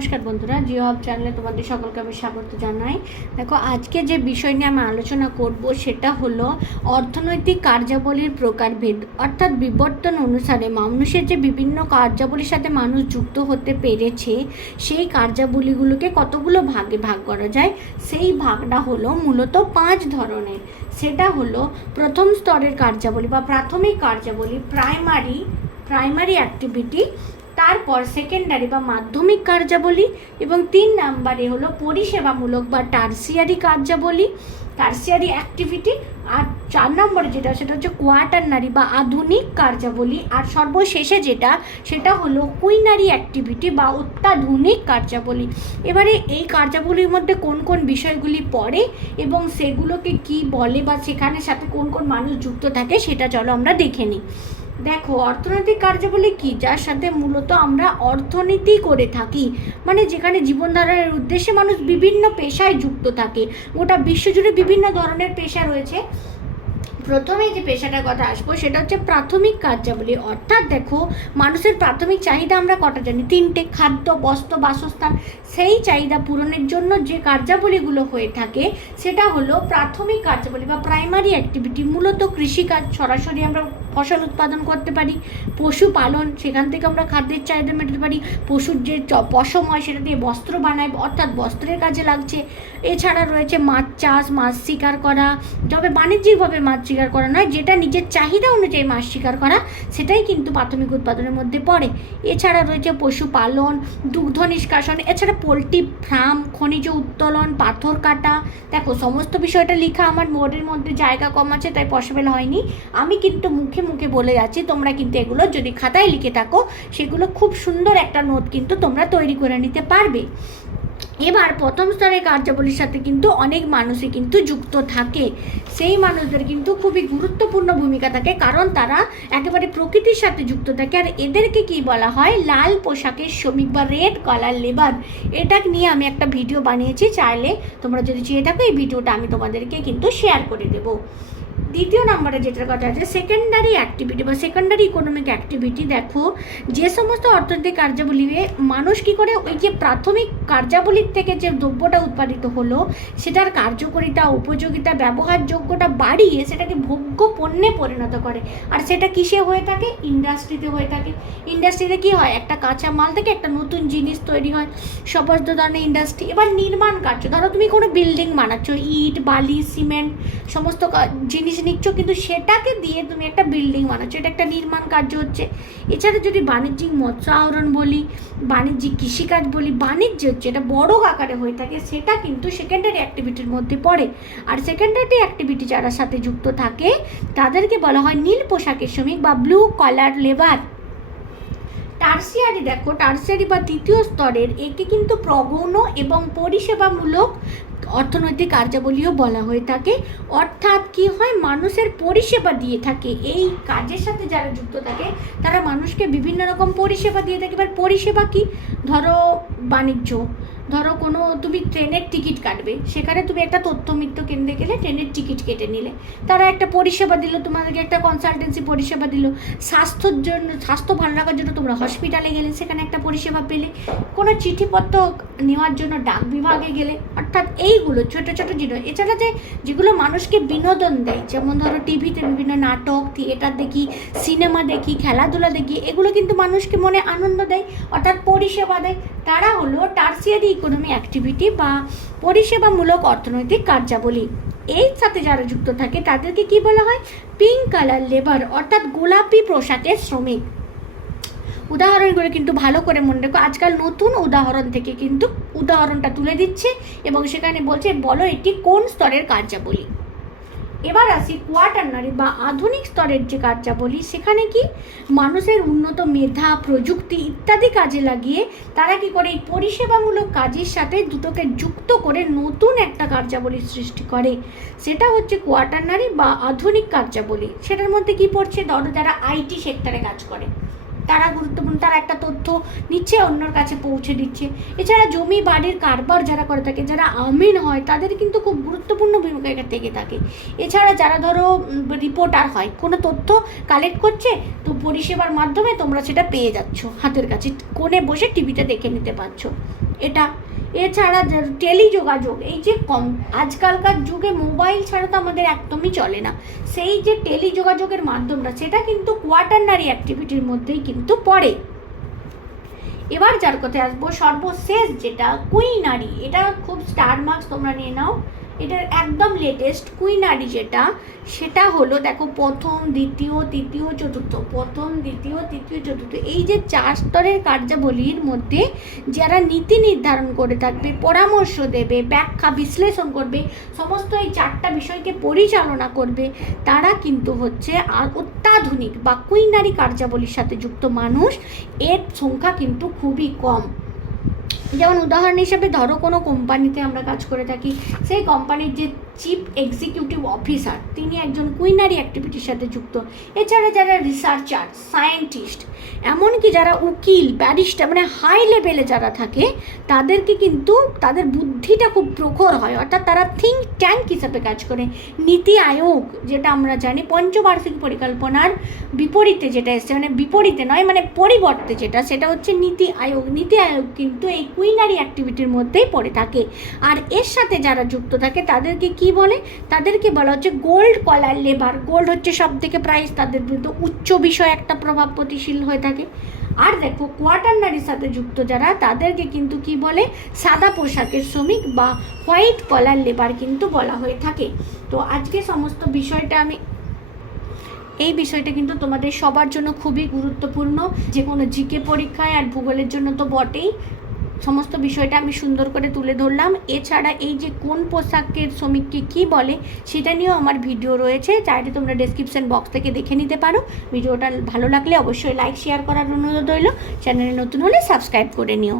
নমস্কার বন্ধুরা জিও হব চ্যানেলে তোমাদের সকলকে আমি স্বাগত জানাই। দেখো, আজকে যে বিষয় নিয়ে আমি আলোচনা করব সেটা হলো অর্থনৈতিক কার্যাবলীর প্রকারভেদ, অর্থাৎ বিবর্তন অনুসারে মানুষের যে বিভিন্ন কার্যাবলীর সাথে মানুষ যুক্ত হতে পেরেছে, সেই কার্যাবলীগুলোকে কতগুলো ভাগে ভাগ করা যায়? সেই ভাগটা হলো মূলত পাঁচ ধরনের। সেটা হলো প্রথম স্তরের কার্যাবলী বা প্রাথমিক কার্যাবলী প্রাইমারি প্রাইমারি অ্যাক্টিভিটি তারপর সেকেন্ডারি বা মাধ্যমিক কার্যাবলী এবং তিন নাম্বারে হলো পরিষেবামূলক বা টার্সিয়ারি কার্যাবলী। টার্সিয়ারি অ্যাক্টিভিটি আর চার নম্বরে যেটা, সেটা হচ্ছে কোয়াটারনারি বা আধুনিক কার্যাবলী। আর সর্বশেষে যেটা, সেটা হলো কুইনারি অ্যাক্টিভিটি বা অত্যাধুনিক কার্যাবলী। এবারে এই কার্যাবলীর মধ্যে কোন কোন বিষয়গুলি পড়ে এবং সেগুলোকে কি বলে বা সেখানের সাথে কোন কোন মানুষ যুক্ত থাকে, সেটা চলো আমরা দেখে নিই। দেখো, অর্থনৈতিক কার্যাবলী কি? যার সাথে মূলত আমরা অর্থনীতি করে থাকি। মানে যেখানে জীবনধারণের উদ্দেশ্যে মানুষ বিভিন্ন পেশায় যুক্ত থাকে। গোটা বিশ্বজুড়ে বিভিন্ন ধরনের পেশা রয়েছে। প্রথমে যে পেশাটার কথা আসব, সেটা হচ্ছে প্রাথমিক কার্যাবলী। অর্থাৎ দেখো, মানুষের প্রাথমিক চাহিদা আমরা কটা জানি? তিনটে, খাদ্য, বস্ত্র, বাসস্থান। সেই চাহিদা পূরণের জন্য যে কার্যাবলীগুলো হয়ে থাকে, সেটা হলো প্রাথমিক কার্যাবলী বা প্রাইমারি অ্যাক্টিভিটি মূলত কৃষিকাজ সরাসরি আমরা ফসল উৎপাদন করতে পারি পশুপালন সেখান থেকে আমরা খাদ্যের চাহিদা মেটাতে পারি, পশুর যে পশম হয় সেটা দিয়ে বস্ত্র বানাই, অর্থাৎ বস্ত্রের কাজে লাগছে। এছাড়া রয়েছে মাছ চাষ, মাছ শিকার করা, তবে বাণিজ্যিকভাবে মাছ শিকার করা নয়, যেটা নিজের চাহিদা অনুযায়ী মাছ শিকার করা, সেটাই কিন্তু প্রাথমিক উৎপাদনের মধ্যে পড়ে। এছাড়া রয়েছে পশুপালন দুগ্ধ নিষ্কাশন, এছাড়া পোলট্রি ফার্ম, খনিজ উত্তোলন, পাথর কাটা। দেখো, সমস্ত বিষয়টা লেখা আমার বোর্ডের মধ্যে জায়গা কম আছে, তাই পসিবল হয়নি। আমি কিন্তু মুখে মুখে মুখে বলে যাচ্ছি, তোমরা কিন্তু এগুলো যদি খাতায় লিখে থাকো, সেগুলো খুব সুন্দর একটা নোট কিন্তু তোমরা তৈরি করে নিতে পারবে। এবার প্রথম স্তরের কার্যাবলীর সাথে কিন্তু অনেক মানুষই কিন্তু যুক্ত থাকে। সেই মানুষদের কিন্তু খুবই গুরুত্বপূর্ণ ভূমিকা থাকে, কারণ তারা একেবারে প্রকৃতির সাথে যুক্ত থাকে। আর এদেরকে কি বলা হয়? লাল পোশাকের শ্রমিক বা রেড কালার লেবার। এটা নিয়ে আমি একটা ভিডিও বানিয়েছি, চাইলে তোমরা যদি চেয়ে থাকো, এই ভিডিওটা আমি তোমাদেরকে কিন্তু শেয়ার করে দেবো। দ্বিতীয় নম্বরে যেটার কথা আছে সেকেন্ডারি অ্যাক্টিভিটি বা সেকেন্ডারি ইকোনমিক অ্যাক্টিভিটি দেখো, যে সমস্ত অর্থনৈতিক কার্যাবলীতে মানুষ কি করে, ওই যে প্রাথমিক কার্যাবলীর থেকে যে দ্রব্যটা উৎপাদিত হলো, সেটার কার্যকারিতা, উপযোগিতা ব্যবহারযোগ্যতা বাড়িয়ে সেটাকে ভোগ্য পণ্যে পরিণত করে। আর সেটা কিসে হয়ে থাকে? ইন্ডাস্ট্রিতে হয়ে থাকে। ইন্ডাস্ট্রিতে কি হয়? একটা কাঁচা মাল থেকে একটা নতুন জিনিস তৈরি হয়। সমস্ত ধরনের ইন্ডাস্ট্রি, এবার নির্মাণ কার্য। ধরো, তুমি কোনো বিল্ডিং বানাচ্ছ, ইট, বালি, সিমেন্ট, সমস্ত কা- জিনিস নিচ্ছ, কিন্তু সেটাকে দিয়ে তুমি একটা বিল্ডিং বানাচ্ছ। এটা একটা নির্মাণ কার্য হচ্ছে। এছাড়া যদি বাণিজ্যিক মৎস্য আহরণ বলি, বাণিজ্যিক কৃষিকাজ বলি, বাণিজ্য হচ্ছে, এটা বড় আকারে হয়ে থাকে, সেটা কিন্তু সেকেন্ডারি অ্যাক্টিভিটির মধ্যে পড়ে। আর সেকেন্ডারি অ্যাক্টিভিটি যারা সাথে যুক্ত থাকে, তাদেরকে বলা হয় নীল পোশাকের শ্রমিক বা ব্লু কলার লেবার টার্সিয়ারি দেখো টার্সিয়ারি বা তৃতীয় স্তরের একে কিন্তু প্রগৌণ এবং পরিষেবামূলক অর্থনৈতিক কার্যাবলীও বলা হয়ে থাকে। অর্থাৎ কি হয়? মানুষের পরিষেবা দিয়ে থাকে। এই কাজের সাথে যারা যুক্ত থাকে, তারা মানুষকে বিভিন্ন রকম পরিষেবা দিয়ে থাকে। এবার পরিষেবা কি? ধরো বাণিজ্য। ধরো কোনো তুমি ট্রেনের টিকিট কাটবে, সেখানে তুমি একটা তথ্য মিত্র কেন্দ্রে গেলে ট্রেনের টিকিট কেটে নিলে। তারা একটা পরিষেবা দিল, তোমাদেরকে একটা কনসালটেন্সি পরিষেবা দিল। স্বাস্থ্যর জন্য, স্বাস্থ্য ভালো রাখার জন্য তোমরা হসপিটালে গেলে, সেখানে একটা পরিষেবা পেলে। কোনো চিঠিপত্র নেওয়ার জন্য ডাক বিভাগে গেলে অর্থাৎ এইগুলো ছোট ছোট জিনিস। এছাড়া যে যেগুলো মানুষকে বিনোদন দেয়, যেমন ধরো টিভিতে বিভিন্ন নাটক থিয়েটার দেখি সিনেমা দেখি, খেলাধুলা দেখি, এগুলো কিন্তু মানুষকে মনে আনন্দ দেয়, অর্থাৎ পরিষেবা দেয়। তারা হলো টার্সিয়ারি ইকোনমি অ্যাক্টিভিটি বা পরিষেবামূলক অর্থনৈতিক কার্যাবলী। এর সাথে যারা যুক্ত থাকে, তাদেরকে কি বলা হয়? পিঙ্ক কালার লেবার অর্থাৎ গোলাপি পোশাকের শ্রমিক। উদাহরণগুলো কিন্তু ভালো করে মনে রেখো। আজকাল নতুন উদাহরণ থেকে কিন্তু উদাহরণটা তুলে দিচ্ছে এবং সেখানে বলছে, বলো এটি কোন স্তরের কার্যাবলী? এবার আসি কোয়াটারনারি বা আধুনিক স্তরের যে কার্যাবলী, সেখানে কি মানুষের উন্নত মেধা, প্রযুক্তি ইত্যাদি কাজে লাগিয়ে তারা কি করে এই পরিষেবামূলক কাজের সাথে দুটোকে যুক্ত করে নতুন একটা কার্যাবলী সৃষ্টি করে? সেটা হচ্ছে কোয়াটারনারি বা আধুনিক কার্যাবলী। সেটার মধ্যে কি পড়ছে? ধরো যারা আইটি সেক্টরে কাজ করে। তারা গুরুত্বপূর্ণ, তারা একটা তথ্য নিচ্ছে, অন্যর কাছে পৌঁছে দিচ্ছে। এছাড়া জমি, বাড়ির কারবার যারা করে থাকে, যারা আমিন হয়, তাদের কিন্তু খুব গুরুত্বপূর্ণ ভূমিকা থেকে থাকে। এছাড়া যারা ধরো রিপোর্টার হয়, কোনো তথ্য কালেক্ট করছে, তো পরিষেবার মাধ্যমে তোমরা সেটা পেয়ে যাচ্ছ। হাতের কাছে কোণে বসে টিভিটা দেখে নিতে পারছ। এটা এছাড়া টেলি যোগাযোগ এই যে কম, আজকালকার যুগে মোবাইল ছাড়া তো আমাদের একদমই চলে না। সেই যে টেলি যোগাযোগের মাধ্যমটা, সেটা কিন্তু কোয়াটারনারি অ্যাক্টিভিটির মধ্যেই কিন্তু পড়ে। এবার যার কথায় আসব, সর্বশেষ যেটা কুইনারি এটা খুব স্টার মার্কস তোমরা নিয়ে নাও। এটার একদম লেটেস্ট কুইনারি যেটা, সেটা হলো, দেখো, প্রথম, দ্বিতীয়, তৃতীয়, চতুর্থ, প্রথম, দ্বিতীয়, তৃতীয়, চতুর্থ, এই যে চার স্তরের কার্যাবলীর মধ্যে যারা নীতি নির্ধারণ করে থাকবে, পরামর্শ দেবে, ব্যাখ্যা, বিশ্লেষণ করবে, সমস্ত এই চারটা বিষয়কে পরিচালনা করবে, তারা কিন্তু হচ্ছে অত্যাধুনিক বা কুইনারি কার্যাবলীর সাথে যুক্ত মানুষ, এর সংখ্যা কিন্তু খুবই কম। যেমন উদাহরণ হিসাবে ধরো কোনো কোম্পানিতে আমরা কাজ করে থাকি সেই কোম্পানির যে চিফ এক্সিকিউটিভ অফিসার তিনি একজন কুইনারি অ্যাক্টিভিটির সাথে যুক্ত। এছাড়া যারা রিসার্চার সায়েন্টিস্ট এমনকি যারা উকিল ব্যারিস্টার মানে হাই লেভেলে যারা থাকে, তাদেরকে কিন্তু তাদের বুদ্ধিটা খুব প্রখর হয়। অর্থাৎ তারা থিঙ্ক ট্যাঙ্ক হিসাবে কাজ করে। নীতি আয়োগ, যেটা আমরা জানি, পঞ্চবার্ষিক পরিকল্পনার বিপরীতে যেটা এসছে মানে বিপরীতে নয় মানে পরিবর্তে যেটা, সেটা হচ্ছে নীতি আয়োগ। নীতি আয়োগ কিন্তু এই কুইনারি অ্যাক্টিভিটির মধ্যেই পড়ে থাকে। আর এর সাথে যারা যুক্ত থাকে, তাদেরকে কি বলে, তাদেরকে বলা হচ্ছে গোল্ড কলার লেবার গোল্ড হচ্ছে সব থেকে প্রাইস তাদের বিরুদ্ধে উচ্চ বিষয় একটা প্রভাব প্রতিশীল হয়ে থাকে। আর দেখো কোয়াটারনারির সাথে যুক্ত যারা, তাদেরকে কিন্তু কি বলে? সাদা পোশাকের শ্রমিক বা হোয়াইট কলার লেবার কিন্তু বলা হয়ে থাকে। তো আজকে সমস্ত বিষয়টা আমি, এই বিষয়টা কিন্তু তোমাদের সবার জন্য খুবই গুরুত্বপূর্ণ। যে কোনো জিকে পরীক্ষায় আর ভূগোলের জন্য তো বটেই। সমস্ত বিষয়টা আমি সুন্দর করে তুলে ধরলাম। এছাড়া এই যে কোন পোশাকের শ্রমিককে কি বলে, সেটা নিয়েও আমার ভিডিও রয়েছে। চাইলে তোমরা ডেসক্রিপশন বক্স থেকে দেখে নিতে পারো। ভিডিওটা ভালো লাগলে অবশ্যই লাইক শেয়ার করার অনুরোধ রইল। চ্যানেলে নতুন হলে সাবস্ক্রাইব করে নিও।